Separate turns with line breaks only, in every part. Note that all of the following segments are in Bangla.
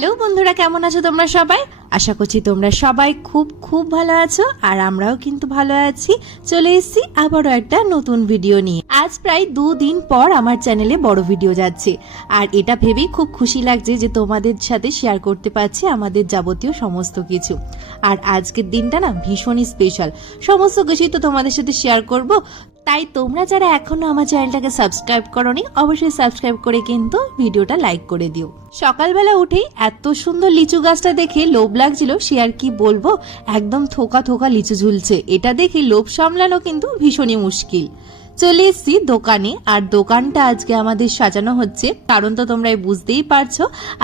হ্যালো বন্ধুরা, কেমন আছো তোমরা সবাই? আশা করছি তোমরা সবাই খুব খুব ভালো আছো আর আমরাও কিন্তু ভালো আছি। চলে এসেছি আবারও একটা নতুন ভিডিও নিয়ে। আজ প্রায় দুদিন পর আমার চ্যানেলে বড় ভিডিও যাচ্ছে। আর এটা ভেবেই খুব খুশি লাগছে যে তোমাদের সাথে শেয়ার করতে পারছি আমাদের যাবতীয় সমস্ত কিছু। আর আজকের দিনটা না ভীষণই স্পেশাল সমস্ত কিছুই তো তোমাদের সাথে শেয়ার করব। তাই তোমরা যারা এখনও আমার চ্যানেলটাকে সাবস্ক্রাইব করনি, অবশ্যই সাবস্ক্রাইব করে কিন্তু ভিডিওটা লাইক করে দিও। সকালবেলা উঠেই এত সুন্দর লিচু গাছটা দেখে লোভ লাগছিল, সে আর কি বলব? একদম থোকা থোকা লিচু ঝুলছে। এটা দেখে লোভ সামলানো কিন্তু ভীষণই মুশকিল। চলে এসছি দোকানে, আর দোকানটা আজকে আমাদের সাজানো হচ্ছে। কারণ তো তোমরা বুঝতেই পারছ,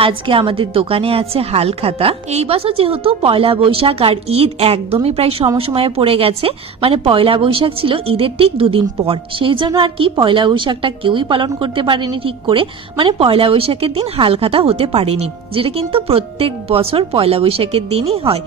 আজকে আমাদের দোকানে আছে হাল খাতা এই বছর যেহেতু পয়লা বৈশাখ আর ঈদ একদমই প্রায় সমসময়ে পড়ে গেছে মানে পয়লা বৈশাখ ছিল ঈদের ঠিক দুদিন পর। সেই জন্য আর কি পয়লা বৈশাখটা কেউই পালন করতে পারেনি ঠিক করে মানে পয়লা বৈশাখের দিন হাল খাতা হতে পারেনি, যেটা কিন্তু প্রত্যেক বছর পয়লা বৈশাখের দিনই হয়।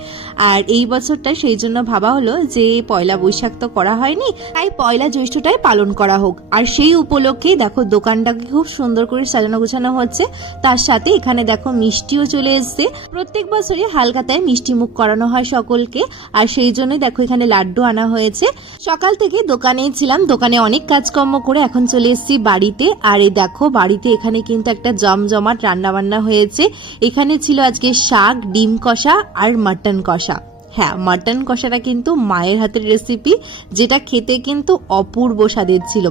আর এই বছরটা সেই জন্য ভাবা হলো যে পয়লা বৈশাখ তো করা হয়নি, তাই পয়লা জ্যৈষ্ঠটাই পালন করা হোক। আর সেই উপলক্ষেই দেখো, দোকানটাকে খুব সুন্দর করে সাজানো গোছানো হচ্ছে। তার সাথে এখানে দেখো মিষ্টিও চলে এসছে। প্রত্যেক বছরই হালকাতায় মিষ্টি মুখ করানো হয় সকলকে। আর সেই জন্যই দেখো এখানে লাড্ডু আনা হয়েছে। সকাল থেকে দোকানেই ছিলাম, দোকানে অনেক কাজকর্ম করে এখন চলে এসেছি বাড়িতে। আর এই দেখো, বাড়িতে এখানে কিন্তু একটা জমজমাট রান্না বান্না হয়েছে। এখানে ছিল আজকে শাক, ডিম কষা আর মাটন কষা। হ্যাঁ মাটন কষাটা কিন্তু মায়ের হাতের রেসিপি যেটা খেতে কিন্তু অপূর্ব স্বাদের ছিল।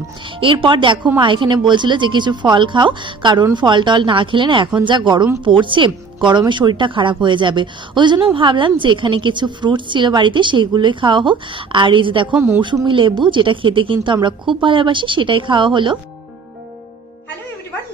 এরপর দেখো মা এখানে বলছিল যে কিছু ফল খাও, কারণ ফল টল না খেলে না এখন যা গরম পড়ছে, গরমে শরীরটা খারাপ হয়ে যাবে। ওই জন্য ভাবলাম যে এখানে কিছু ফ্রুটস ছিল বাড়িতে, সেইগুলোই খাওয়া হোক। আর এই যে দেখো মৌসুমি লেবু, যেটা খেতে কিন্তু আমরা খুব ভালোবাসি, সেটাই খাওয়া হলো।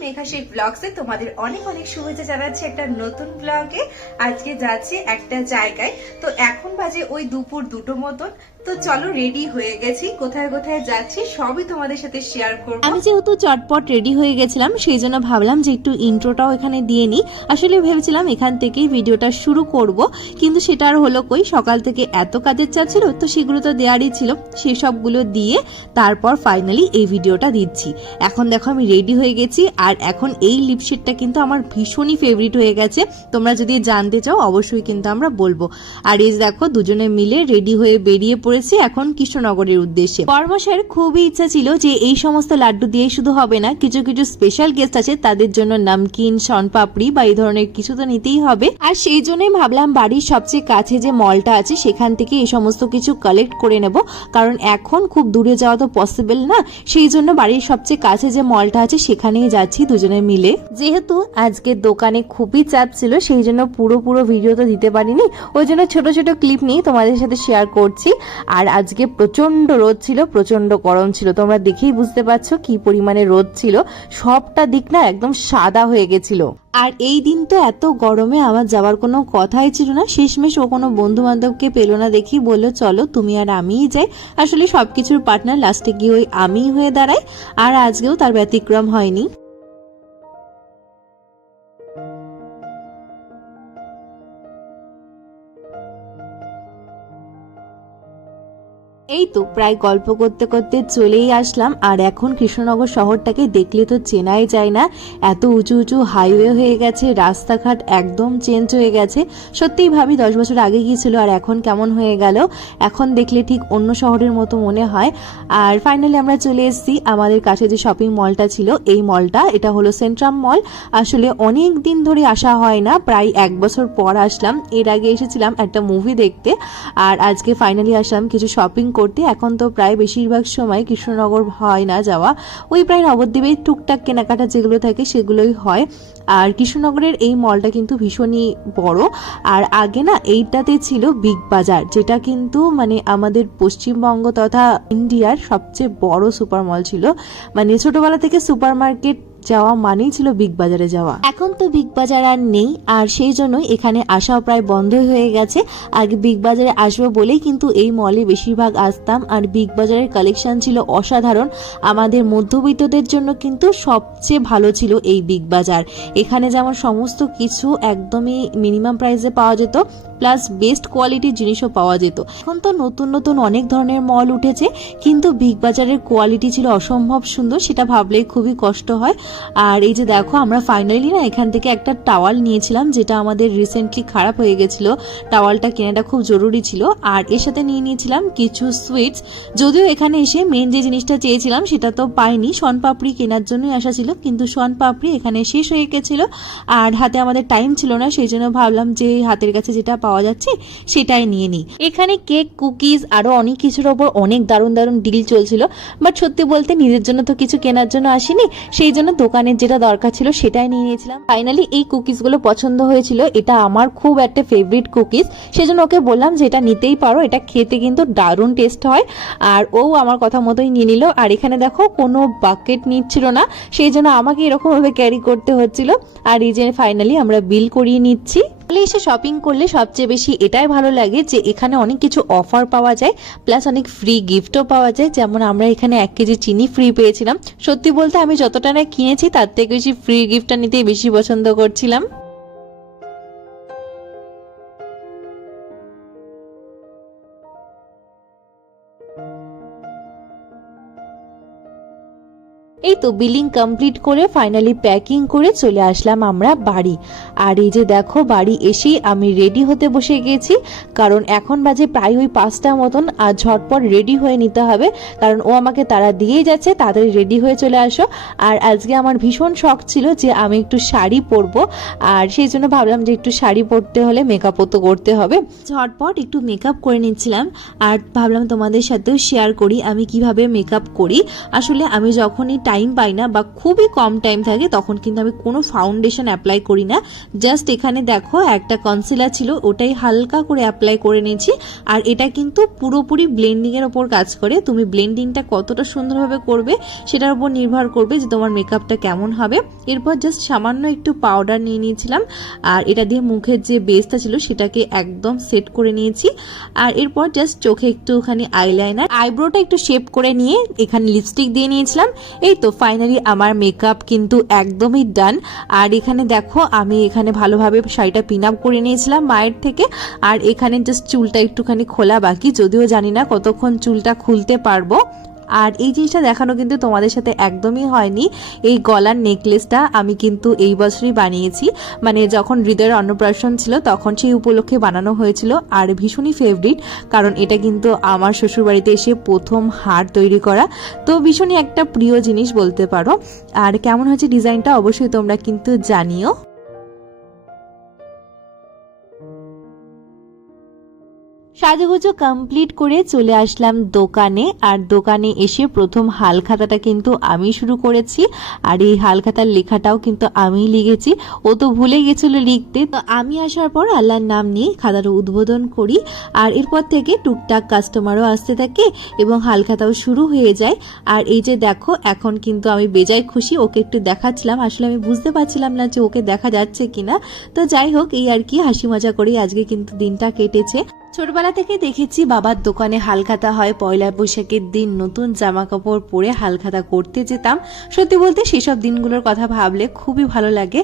মেঘা সেই ব্লগসে তোমাদের অনেক অনেক শুভেচ্ছা জানাচ্ছি একটা নতুন ব্লগে আজকে যাচ্ছি একটা জায়গায়। তো এখন বাজে ওই দুপুর দুটো মতন। তো চলো রেডি হয়ে গেছি। কোথায় কোথায় যাচ্ছি, সবই তোমাদের সাথে শেয়ার করব।
আমি যেহেতু চটপট রেডি হয়ে গেছিলাম, সেই জন্য ভাবলাম যে একটু ইন্ট্রোটাও এখানে দিয়ে নিই। আসলে ভেবেছিলাম এখান থেকেই ভিডিওটা শুরু করব, কিন্তু সেটা আর হলো কই, সকাল থেকে এত কাজের চাপ ছিল, তো সেগুলো তো দেওয়ারই ছিল। সেসবগুলো দিয়ে তারপর ফাইনালি এই ভিডিওটা দিচ্ছি। এখন দেখো আমি রেডি হয়ে গেছি, আর এখন এই লিপস্টিকটা কিন্তু আমার ভীষণই ফেভারিট হয়ে গেছে। তোমরা যদি জানতে চাও, অবশ্যই কিন্তু আমরা বলব। আর এই দেখো, দুজনে মিলে রেডি হয়ে বেরিয়ে পড়েছি এখন কৃষ্ণনগরের উদ্দেশ্যে। কর্মশের খুবই ইচ্ছা ছিল যে এই সমস্ত লাড্ডু দিয়ে শুধু হবে না, কিছু কিছু স্পেশাল গেস্ট আছে, তাদের জন্য নামকিন, শনপাপড়ি বা এই ধরনের কিছু তো নিতেই হবে। আর সেই জন্যই ভাবলাম বাড়ির সবচেয়ে কাছে যে মলটা আছে, সেখান থেকে এই সমস্ত কিছু কালেক্ট করে নেব। কারণ এখন খুব দূরে যাওয়া তো পসিবল না, সেই জন্য বাড়ির সবচেয়ে কাছে যে মলটা আছে, সেখানেই যাচ্ছি দুজনে মিলে। যেহেতু আজকে দোকানে খুবই চাপ ছিল, সেই জন্য পুরো পুরো ভিডিও তো দিতে পারিনি, ওই জন্য ছোট ছোট ক্লিপ নিয়ে তোমাদের সাথে শেয়ার করছি। আর আজকে প্রচণ্ড রোদ ছিল প্রচণ্ড গরম ছিল। তোমরা দেখেই বুঝতে পারছ কি পরিমাণে রোদ ছিল। সবটা দিক না একদম সাদা হয়ে গেছিল। আর এই দিন তো এত গরমে আমার যাওয়ার কোনো কথাই ছিল না। শেষমেশ ও কোনো বন্ধু বান্ধবকে পেল না দেখি, বলল, চলো, তুমি আর আমিই যাই। আসলে সবকিছুর পার্টনার লাস্টে গিয়ে ওই আমিই হয়ে দাঁড়াই আর আজকেও তার ব্যতিক্রম হয়নি। এই তো প্রায় গল্প করতে করতে চলেই আসলাম, আর এখন কৃষ্ণনগর শহরটাকে দেখলে তো চেনাই যায় না। এত উঁচু উঁচু হাইওয়ে হয়ে গেছে, রাস্তাঘাট একদম চেঞ্জ হয়ে গেছে। সত্যিই ভাবি দশ বছর আগে গিয়েছিল আর এখন কেমন হয়ে গেল। এখন দেখলে ঠিক অন্য শহরের মতো মনে হয়। আর ফাইনালি আমরা চলে এসেছি আমাদের কাছে যে শপিং মলটা ছিল, এই মলটা এটা হলো সেন্ট্রাম মল আসলে অনেক দিন ধরে আসা হয় না, প্রায় এক বছর পর আসলাম। এর আগে এসেছিলাম একটা মুভি দেখতে, আর আজকে ফাইনালি আসলাম কিছু শপিং করতে এখন তো প্রায় বেশিরভাগ সময় কৃষ্ণনগর হয় না যাওয়া। ওই প্রায় নবদ্বীপে টুকটাক কেনাকাটা যেগুলো থাকে সেগুলোই হয়। আর কৃষ্ণনগরের এই মলটা কিন্তু ভীষণই বড়। আর আগে না এইটাতে ছিল বিগ বাজার, যেটা কিন্তু মানে আমাদের পশ্চিমবঙ্গ তথা ইন্ডিয়ার সবচেয়ে বড় সুপার মল ছিল। মানে ছোটবেলা থেকে সুপার মার্কেট যাওয়া মানেই ছিল বিগ বাজারে যাওয়া। এখন তো বিগ বাজার আর নেই, আর সেই জন্য এখানে আসাও প্রায় বন্ধই হয়ে গেছে। আগে বিগ বাজারে আসব বলেই কিন্তু এই মলে বেশিরভাগ আসতাম, আর বিগ বাজারের কালেকশন ছিল অসাধারণ। আমাদের মধ্যবিত্তদের জন্য কিন্তু সবচেয়ে ভালো ছিল এই বিগ বাজার এখানে যেমন সমস্ত কিছু একদমই মিনিমাম প্রাইসে পাওয়া যেত প্লাস বেস্ট কোয়ালিটির জিনিসও পাওয়া যেত। এখন তো নতুন নতুন অনেক ধরনের মল উঠেছে, কিন্তু বিগ বাজারের কোয়ালিটি ছিল অসম্ভব সুন্দর, সেটা ভাবলেই খুবই কষ্ট হয়। আর এই যে দেখো, আমরা ফাইনালি না এখান থেকে একটা টাওয়াল নিয়েছিলাম, যেটা আমাদের রিসেন্টলি খারাপ হয়ে গেছিল। টাওয়ালটা কেনাটা খুব জরুরি ছিল। আর এর সাথে নিয়ে নিয়েছিলাম কিছু সুইটস যদিও এখানে এসে মেন যে জিনিসটা চেয়েছিলাম, সেটা তো পাইনি। শনপাপড়ি কেনার জন্যই আসা ছিল, কিন্তু শনপাপড়ি এখানে শেষ হয়ে গেছিল। আর হাতে আমাদের টাইম ছিল না, সেই জন্য ভাবলাম যে হাতের কাছে যেটা পাওয়া যাচ্ছে, সেটাই নিয়ে নিই। এখানে কেক কুকিজ আরও অনেক কিছুর ওপর অনেক দারুণ দারুণ ডিল চলছিল। বাট সত্যি বলতে নিজের জন্য তো কিছু কেনার জন্য আসিনি, সেই জন্য দোকানের যেটা দরকার ছিল সেটাই নিয়ে নিয়েছিলাম। ফাইনালি এই কুকিজগুলো পছন্দ হয়েছিল। এটা আমার খুব একটা ফেভারিট কুকিজ সেজন্য ওকে বললাম যে, এটা নিতেই পারো। এটা খেতে কিন্তু দারুণ টেস্ট হয়। আর ও আমার কথা মতোই নিয়ে নিল। আর এখানে দেখো, কোনো বাকেট নিচ্ছিল না। সেই জন্য আমাকে এরকমভাবে ক্যারি করতে হচ্ছিল। আর এই যে ফাইনালি আমরা বিল করিয়ে নিচ্ছি। তাহলে এসে শপিং করলে সবচেয়ে বেশি এটাই ভালো লাগে যে এখানে অনেক কিছু অফার পাওয়া যায় প্লাস অনেক ফ্রি গিফটও পাওয়া যায়। যেমন আমরা এখানে এক কেজি চিনি ফ্রি পেয়েছিলাম। সত্যি বলতে আমি যতটা না কিনেছি, তার থেকে বেশি ফ্রি গিফটটা নিতেই বেশি পছন্দ করছিলাম। তো বিলিং কমপ্লিট করে ফাইনালি প্যাকিং করে চলে আসলাম আমরা বাড়ি। আর এই যে দেখো, বাড়ি এসেই আমি রেডি হতে বসে গেছি, কারণ এখন বাজে প্রায় ওই পাঁচটা মতন, আর ঝটপট রেডি হয়ে নিতে হবে, কারণ ও আমাকে তারা দিয়েই যাচ্ছে, তাড়াতাড়ি রেডি হয়ে চলে আসো। আর আজকে আমার ভীষণ শখ ছিল যে আমি একটু শাড়ি পরবো, আর সেই জন্য ভাবলাম যে একটু শাড়ি পরতে হলে মেকআপও তো করতে হবে। ঝটপট একটু মেকআপ করে নিচ্ছিলাম, আর ভাবলাম তোমাদের সাথেও শেয়ার করি আমি কীভাবে মেকআপ করি। আসলে আমি যখনই টাইম পাই না বা খুবই কম টাইম থাকে, তখন কিন্তু আমি কোনো ফাউন্ডেশন অ্যাপ্লাই করি না। জাস্ট এখানে দেখো, একটা কনসিলার ছিল, ওটাই হালকা করে অ্যাপ্লাই করে নিয়েছি। আর এটা কিন্তু পুরোপুরি ব্লেন্ডিং এর ওপর কাজ করে। তুমি ব্লেন্ডিংটা কতটা সুন্দরভাবে করবে, সেটার উপর নির্ভর করবে যে তোমার মেকআপটা কেমন হবে। এরপর জাস্ট সামান্য একটু পাউডার নিয়ে নিয়েছিলাম। আর এটা দিয়ে মুখের যে বেসটা ছিল, সেটাকে একদম সেট করে নিয়েছি। আর এরপর জাস্ট চোখে একটুখানি আইলাইনার আইব্রোটা একটু শেপ করে নিয়ে এখানে লিপস্টিক দিয়ে নিয়েছিলাম। এই তো ফাইনালি আমার মেকআপ কিন্তু একদমই ডান আর এখানে দেখো, আমি এখানে ভালোভাবে শাড়িটা পিন আপ করে নিয়েছিলাম মায়ের থেকে। আর এখানে জাস্ট চুলটা একটুখানি খোলা বাকি, যদিও জানি না কতক্ষণ চুলটা খুলতে পারব। আর এই জিনিসটা দেখানো কিন্তু তোমাদের সাথে একদমই হয়নি। এই গলার নেকলেসটা আমি কিন্তু এই বছরই বানিয়েছি। মানে যখন হৃদয়ের অন্নপ্রাশন ছিল তখন সেই উপলক্ষে বানানো হয়েছিল আর ভীষণই ফেভারিট কারণ এটা কিন্তু আমার শ্বশুরবাড়িতে এসে প্রথম হার তৈরি করা। তো ভীষণই একটা প্রিয় জিনিস বলতে পারো। আর কেমন হয়েছে ডিজাইনটা অবশ্যই তোমরা কিন্তু জানিও। সাজুগুজু কমপ্লিট করে চলে আসলাম দোকানে। আর দোকানে এসে প্রথম হাল খাতাটা কিন্তু আমি শুরু করেছি। আর এই হাল খাতার লেখাটাও কিন্তু আমি লিখেছি। ও তো ভুলে গেছিল লিখতে। তো আমি আসার পর আল্লাহর নাম নিয়ে খাতাটা উদ্বোধন করি। আর এরপর থেকে টুকটাক কাস্টমারও আসতে থাকে এবং হাল খাতাও শুরু হয়ে যায়। আর এই যে দেখো, এখন কিন্তু আমি বেজায় খুশি। ওকে একটু দেখাচ্ছিলাম। আসলে আমি বুঝতে পারছিলাম না যে ওকে দেখা যাচ্ছে কিনা। তো যাই হোক, এই আর কি হাসি মজা করেই আজকে কিন্তু দিনটা কেটেছে। ছোটবেলা থেকে দেখেছি বাবার দোকানে হালখাতা হয়, পয়লা বৈশাখের দিন নতুন জামা কাপড় পরে হালখাতা করতে যেতাম। সত্যি বলতে সেসব দিনগুলোর কথা ভাবলে খুবই ভালো লাগে।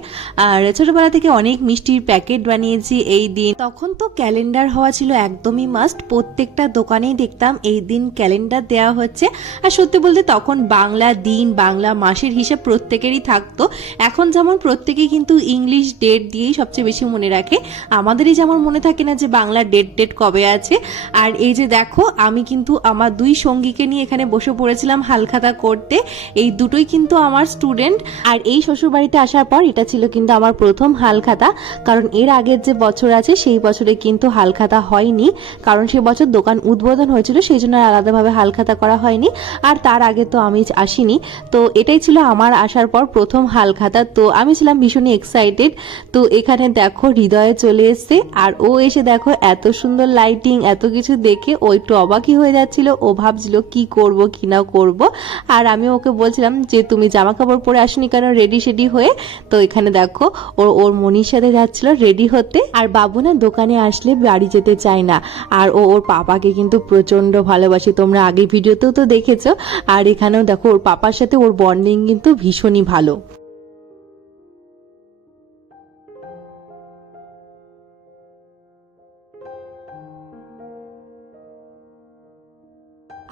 আর ছোটবেলা থেকে অনেক মিষ্টির প্যাকেট বানিয়েছি এই দিন। তখন তো ক্যালেন্ডার হওয়া ছিল একদমই মাস্ট প্রত্যেকটা দোকানেই দেখতাম এই দিন ক্যালেন্ডার দেওয়া হচ্ছে। আর সত্যি বলতে তখন বাংলা দিন, বাংলা মাসের হিসাব প্রত্যেকেরই থাকতো। এখন যেমন প্রত্যেকেই কিন্তু ইংলিশ ডেট দিয়েই সবচেয়ে বেশি মনে রাখে। আমাদেরই যেমন মনে থাকে না যে বাংলা ডেট ডেট কবে আছে? আর এই যে দেখো, আমি কিন্তু আমার দুই সঙ্গীকে নিয়ে এখানে বসে পড়েছিলাম হালখাতা করতে। এই দুটোই কিন্তু আমার স্টুডেন্ট আর এই শ্বশুর বাড়িতে আসার পর এটা ছিল কিন্তু আমার প্রথম হালখাতা। কারণ এর আগের যে বছর আছে, সেই বছরে কিন্তু হালখাতা হয়নি। কারণ সে বছর দোকান উদ্বোধন হয়েছিল, সেই জন্য আলাদাভাবে হালখাতা করা হয়নি। আর তার আগে তো আমি আসিনি। তো এটাই ছিল আমার আসার পর প্রথম হালখাতা। তো আমি ছিলাম ভীষণই এক্সাইটেড তো এখানে দেখো, হৃদয়ে চলে এসছে। আর ও এসে দেখো, এত সুন্দর লাইটিং এত কিছু দেখে ও একটু অবাকই হয়ে যাচ্ছিল। ও ভাবছিল, কি করব, কি না করব? আর আমি ওকে বলছিলাম যে, তুমি জামা কাপড় পরে আসনি কেন? রেডি সেডি হয়ে? তো এখানে দেখো ওর ওর মনির সাথে যাচ্ছিল রেডি হতে। আর বাবু না দোকানে আসলে বাড়ি যেতে চায় না। আর ও, ওর পাপাকে কিন্তু প্রচণ্ড ভালোবাসে। তোমরা আগে ভিডিওতেও তো দেখেছ। আর এখানেও দেখো, ওর পাপার সাথে ওর বন্ডিং কিন্তু ভীষণই ভালো।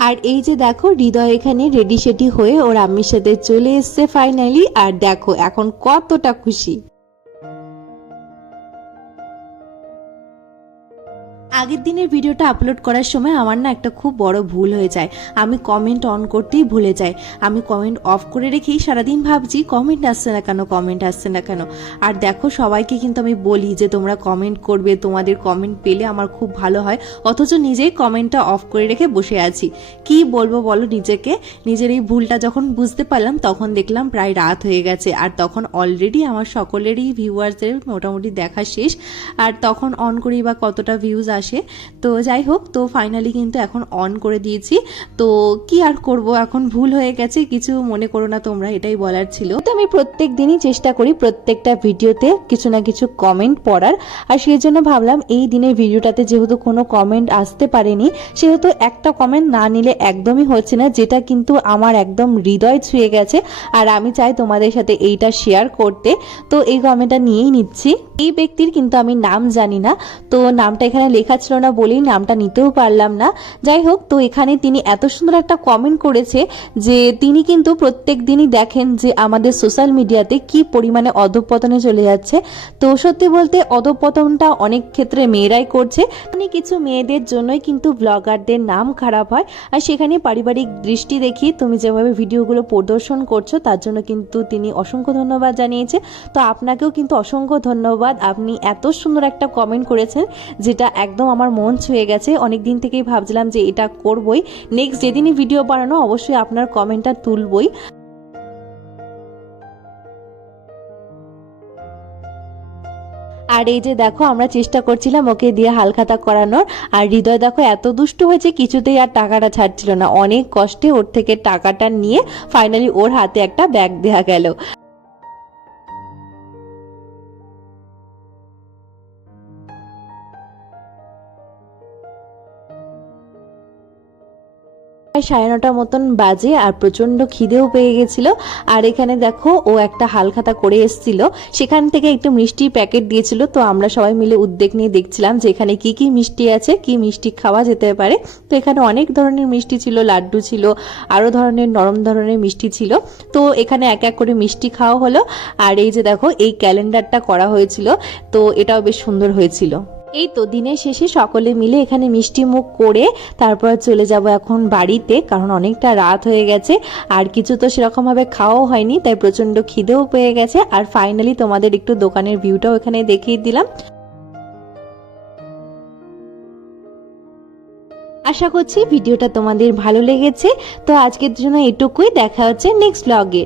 আর এই যে দেখো, হৃদয় এখানে রেডি সেডি হয়ে ওর আম্মির সাথে চলে এসছে ফাইনালি আর দেখো, এখন কতটা খুশি। আগের দিনের ভিডিওটা আপলোড করার সময় আমার না একটা খুব বড় ভুল হয়ে যায়। আমি কমেন্ট অন করতেই ভুলে যাই। আমি কমেন্ট অফ করে রেখেই সারাদিন ভাবছি কমেন্ট আসছে না কেন কমেন্ট আসছে না কেন? আর দেখো, সবাইকে কিন্তু আমি বলি যে, তোমরা কমেন্ট করবে, তোমাদের কমেন্ট পেলে আমার খুব ভালো হয়। অথচ নিজেই কমেন্টটা অফ করে রেখে বসে আছি। কি বলব বলো নিজেকে? নিজের এই ভুলটা যখন বুঝতে পারলাম, তখন দেখলাম প্রায় রাত হয়ে গেছে। আর তখন অলরেডি আমার সকলেরই ভিউয়ার্সদের মোটামুটি দেখা শেষ। আর তখন অন করি বা কতটা ভিউজ আসে তো যাই হোক, তো ফাইনালি কিন্তু এখন অন করে দিয়েছি। তো কি আর করব, এখন ভুল হয়ে গেছে, কিছু মনে করো না তোমরা, এটাই বলার ছিল। তো আমি প্রত্যেক দিনই চেষ্টা করি প্রত্যেকটা ভিডিওতে কিছু না কিছু কমেন্ট পড়ার। আর সেই জন্য ভাবলাম এই দিনের ভিডিওটাতে যেহেতু কোনো কমেন্ট আসতে পারেনি, সেহেতু একটা কমেন্ট না নিলে একদমই হচ্ছে না, যেটা কিন্তু আমার একদম হৃদয় ছুঁয়ে গেছে। আর আমি চাই তোমাদের সাথে এইটা শেয়ার করতে। তো এই কমেন্টটা নিয়েই নিচ্ছি। এই ব্যক্তির কিন্তু আমি নাম জানি না। তো নামটা এখানে লেখা ছিল না বলেই নামটা নিতেও পারলাম না। যাই হোক, তো এখানে তিনি এত সুন্দর একটা কমেন্ট করেছে যে তিনি কিন্তু প্রত্যেক দিনই দেখেন যে আমাদের সোশ্যাল মিডিয়াতে কি পরিমাণে অধঃপতনে চলে যাচ্ছে। তো সত্যি বলতে অধঃপতনটা অনেক ক্ষেত্রে মেয়েরাই করছে। মানে কিছু মেয়েদের জন্যই কিন্তু ব্লগারদের নাম খারাপ হয়। আর সেখানে পারিবারিক দৃষ্টি দেখি তুমি যেভাবে ভিডিওগুলো প্রদর্শন করছ, তার জন্য কিন্তু তিনি অসংখ্য ধন্যবাদ জানিয়েছে। তো আপনাকেও কিন্তু অসংখ্য ধন্যবাদ। আপনি এত সুন্দর একটা কমেন্ট করেছেন, যেটা একদম আমার মন ছুঁয়ে গেছে। অনেক দিন থেকেই ভাবছিলাম যে এটা করবই। নেক্সট যেদিনই ভিডিও বানানো, অবশ্যই আপনার কমেন্টটা তুলবই। আর এই যে দেখো, আমরা চেষ্টা করছিলাম ওকে দিয়ে হালখাতা করানোর। আর হৃদয় দেখো, এত দুষ্ট হয়েছে, কিছুতেই আর টাকাটা ছাড়ছিল না। অনেক কষ্টে ওর থেকে টাকাটা নিয়ে ফাইনালি ওর হাতে একটা ব্যাগ দেওয়া গেল। সাড়ে নটার মতন বাজে আর প্রচণ্ড খিদেও পেয়ে গেছিল। আর এখানে দেখো, ও একটা হালখাতা করে এসেছিল। সেখান থেকে একটু মিষ্টির প্যাকেট দিয়েছিল। তো আমরা সবাই মিলে উদ্যোগ নিয়ে দেখছিলাম যে এখানে কি কি মিষ্টি আছে, কি মিষ্টি খাওয়া যেতে পারে। তো এখানে অনেক ধরনের মিষ্টি ছিল, লাড্ডু ছিল, আরও ধরনের, নরম ধরনের মিষ্টি ছিল। তো এখানে এক এক করে মিষ্টি খাওয়া হলো। আর এই যে দেখো, এই ক্যালেন্ডারটা করা হয়েছিল। তো এটাও বেশ সুন্দর হয়েছিল। এই তো দিনের শেষে সকলে মিলে এখানে মিষ্টি মুখ করে তারপর চলে যাব এখন বাড়িতে, কারণ অনেকটা রাত হয়ে গেছে। আর কিছু তো সেরকমভাবে খাওয়াও হয়নি, তাই প্রচণ্ড খিদেও পেয়ে গেছে। আর ফাইনালি তোমাদের একটু দোকানের ভিউটাও এখানে দেখিয়ে দিলাম। আশা করছি ভিডিওটা তোমাদের ভালো লেগেছে। তো আজকের জন্য এটুকুই, দেখা হচ্ছে নেক্সট ব্লগে